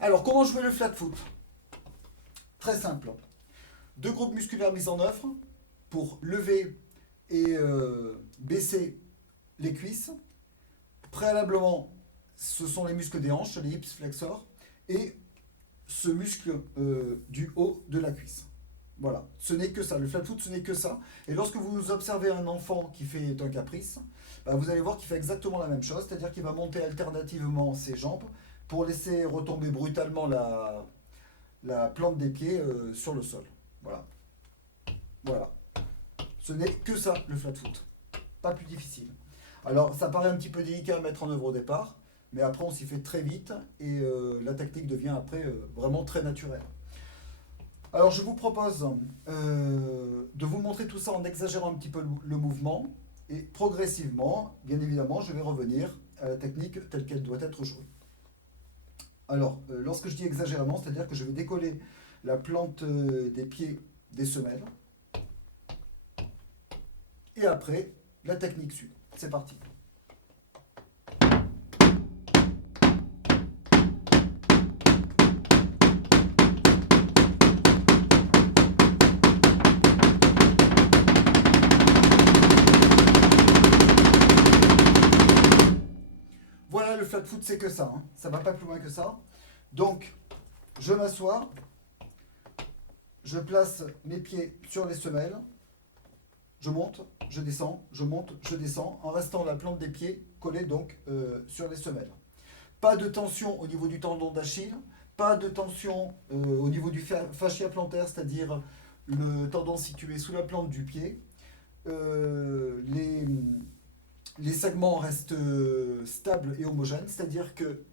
Alors, comment jouer le flat foot? Très simple. Deux groupes musculaires mis en œuvre pour lever et baisser les cuisses. Préalablement, ce sont les muscles des hanches, les hips flexors, et ce muscle du haut de la cuisse. Voilà, ce n'est que ça. Le flat foot, ce n'est que ça. Et lorsque vous observez un enfant qui fait un caprice, bah, vous allez voir qu'il fait exactement la même chose, c'est-à-dire qu'il va monter alternativement ses jambes pour laisser retomber brutalement la plante des pieds sur le sol. Voilà, voilà. Ce n'est que ça, le flat foot. Pas plus difficile. Alors, ça paraît un petit peu délicat à mettre en œuvre au départ, mais après, on s'y fait très vite et la technique devient après vraiment très naturelle. Alors, je vous propose de vous montrer tout ça en exagérant un petit peu le mouvement et progressivement, bien évidemment, je vais revenir à la technique telle qu'elle doit être jouée. Alors, lorsque je dis exagérément, c'est-à-dire que je vais décoller la plante des pieds des semelles et après, la technique suit. C'est parti. Voilà, le flat foot, c'est que ça. Hein. Ça va pas plus loin que ça. Donc, je m'assois, je place mes pieds sur les semelles, je monte, je descends, je monte, je descends, en restant la plante des pieds collée donc sur les semelles. Pas de tension au niveau du tendon d'Achille, pas de tension au niveau du fascia plantaire, c'est-à-dire le tendon situé sous la plante du pied. Euh, les, les segments restent stables et homogènes, c'est-à-dire que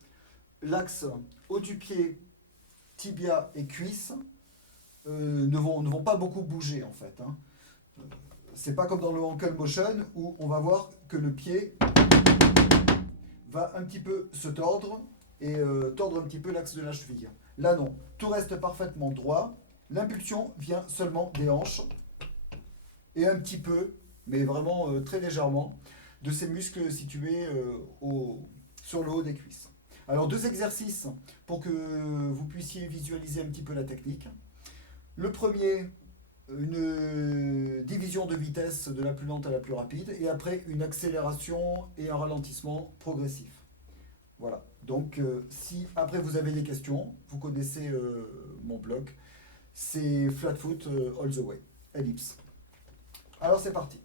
l'axe haut du pied, tibia et cuisse ne vont pas beaucoup bouger en fait. Hein. C'est pas comme dans le ankle motion où on va voir que le pied va un petit peu se tordre et tordre un petit peu l'axe de la cheville. Là non, tout reste parfaitement droit. L'impulsion vient seulement des hanches et un petit peu, mais vraiment très légèrement, de ces muscles situés sur le haut des cuisses. Alors deux exercices pour que vous puissiez visualiser un petit peu la technique. Le premier, une division de vitesse de la plus lente à la plus rapide, et après une accélération et un ralentissement progressif. Voilà. Donc, si après vous avez des questions, vous connaissez mon blog, c'est Flatfoot All the Way, ellipse. Alors c'est parti.